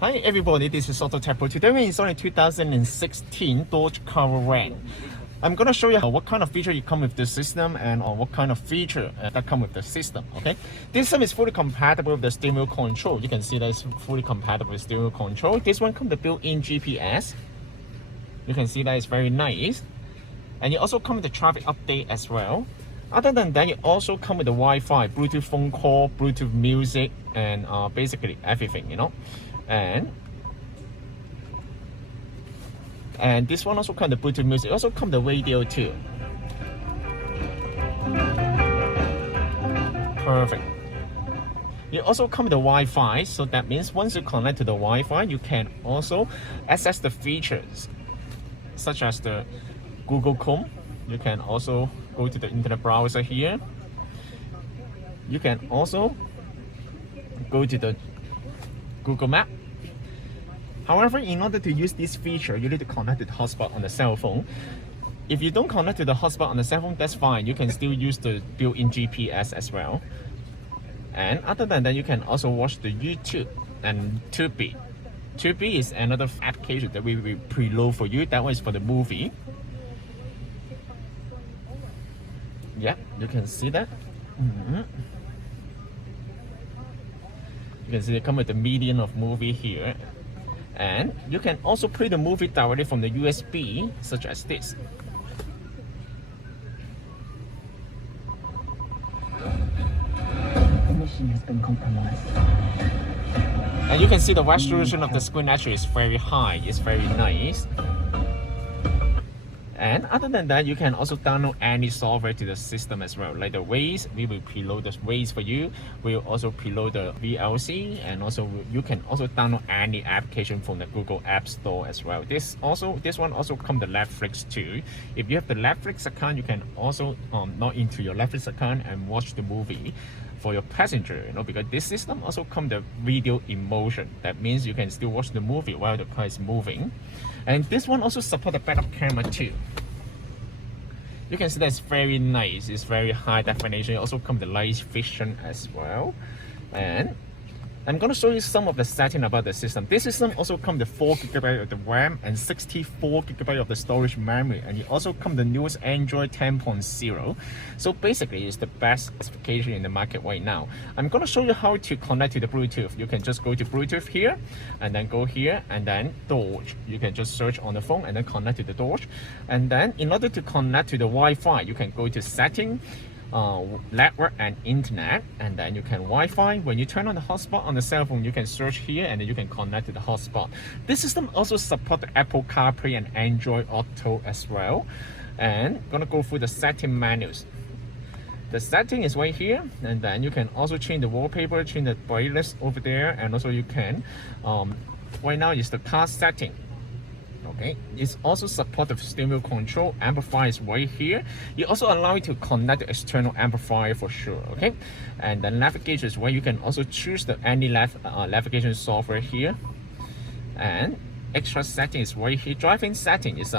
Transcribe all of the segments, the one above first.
Hi everybody, this is AutoTecPro. Today we're installing 2016 Dodge Caravan. I'm going to show you what kind of feature you come with the system and what kind of feature that come with the system. Okay, this system is fully compatible with the steering wheel control. You can see that it's fully compatible with steering wheel control. This one comes with the built-in GPS. You can see that it's very nice, and you also come with the traffic update as well. Other than that, you also come with the Wi-Fi, Bluetooth phone call, Bluetooth music, and basically everything, you know. And this one also comes with Bluetooth music. Also comes the radio too. Perfect. You also come with the Wi-Fi, so that means once you connect to the Wi-Fi, you can also access the features such as the Google Chrome. You can also go to the internet browser here. You can also go to the Google Map. However, in order to use this feature, you need to connect to the hotspot on the cell phone. If you don't connect to the hotspot on the cell phone, that's fine. You can still use the built-in GPS as well. And other than that, you can also watch the YouTube and Tubi. Tubi is another application that we will preload for you. That one is for the movie. Yeah, you can see that. You can see they come with the median of movie here. And you can also play the movie directly from the USB, such as this. The machine has been compromised. And you can see the resolution of the screen actually is very high. It's very nice. And other than that, you can also download any software to the system as well, like the Waze. We will preload the Waze for you. We'll also preload the VLC, and also you can also download any application from the Google App Store as well. This one also comes the Netflix too. If you have the Netflix account, you can also log into your Netflix account and watch the movie for your passenger, you know, because this system also comes the video in motion. That means you can still watch the movie while the car is moving. And this one also supports the backup camera too. You can see that it's very nice. It's very high definition. It also comes with the light vision as well. And I'm going to show you some of the settings about the system. This system also comes with 4GB of the RAM and 64GB of the storage memory. And it also comes with the newest Android 10.0. So basically, it's the best specification in the market right now. I'm going to show you how to connect to the Bluetooth. You can just go to Bluetooth here, and then go here, and then Dodge. You can just search on the phone and then connect to the Dodge. And then in order to connect to the Wi-Fi, you can go to Setting, network and internet, and then you can Wi-Fi. When you turn on the hotspot on the cell phone, you can search here and then you can connect to the hotspot. This system also supports Apple CarPlay and Android Auto as well. And gonna go through the setting menus. The setting is right here, and then you can also change the wallpaper, change the brightness over there, and also you can right now is the car setting. Okay, it's also supportive steering wheel control. Amplifier is right here. You also allow you to connect the external amplifier for sure. Okay, and the navigation is where you can also choose the any navigation software here. And extra setting is right here. Driving setting is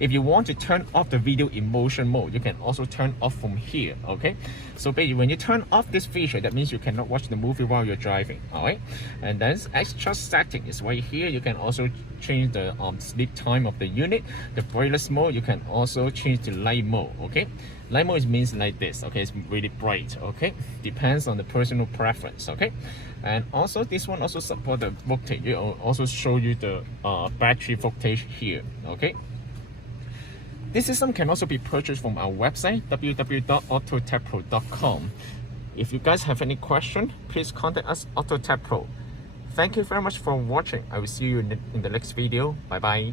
if you want to turn off the video in motion mode, you can also turn off from here. Okay, so basically when you turn off this feature, that means you cannot watch the movie while you're driving. All right, and then extra setting is right here. You can also change the sleep time of the unit. The brightness mode, you can also change the light mode. Okay, light mode means like this. Okay, it's really bright. Okay, depends on the personal preference. Okay, and also this one also support the voltage. It will also show you the battery voltage here. Okay, this system can also be purchased from our website www.autotecpro.com. If you guys have any question, please contact us, AutoTecPro. Thank you very much for watching. I will see you in the next video. Bye bye.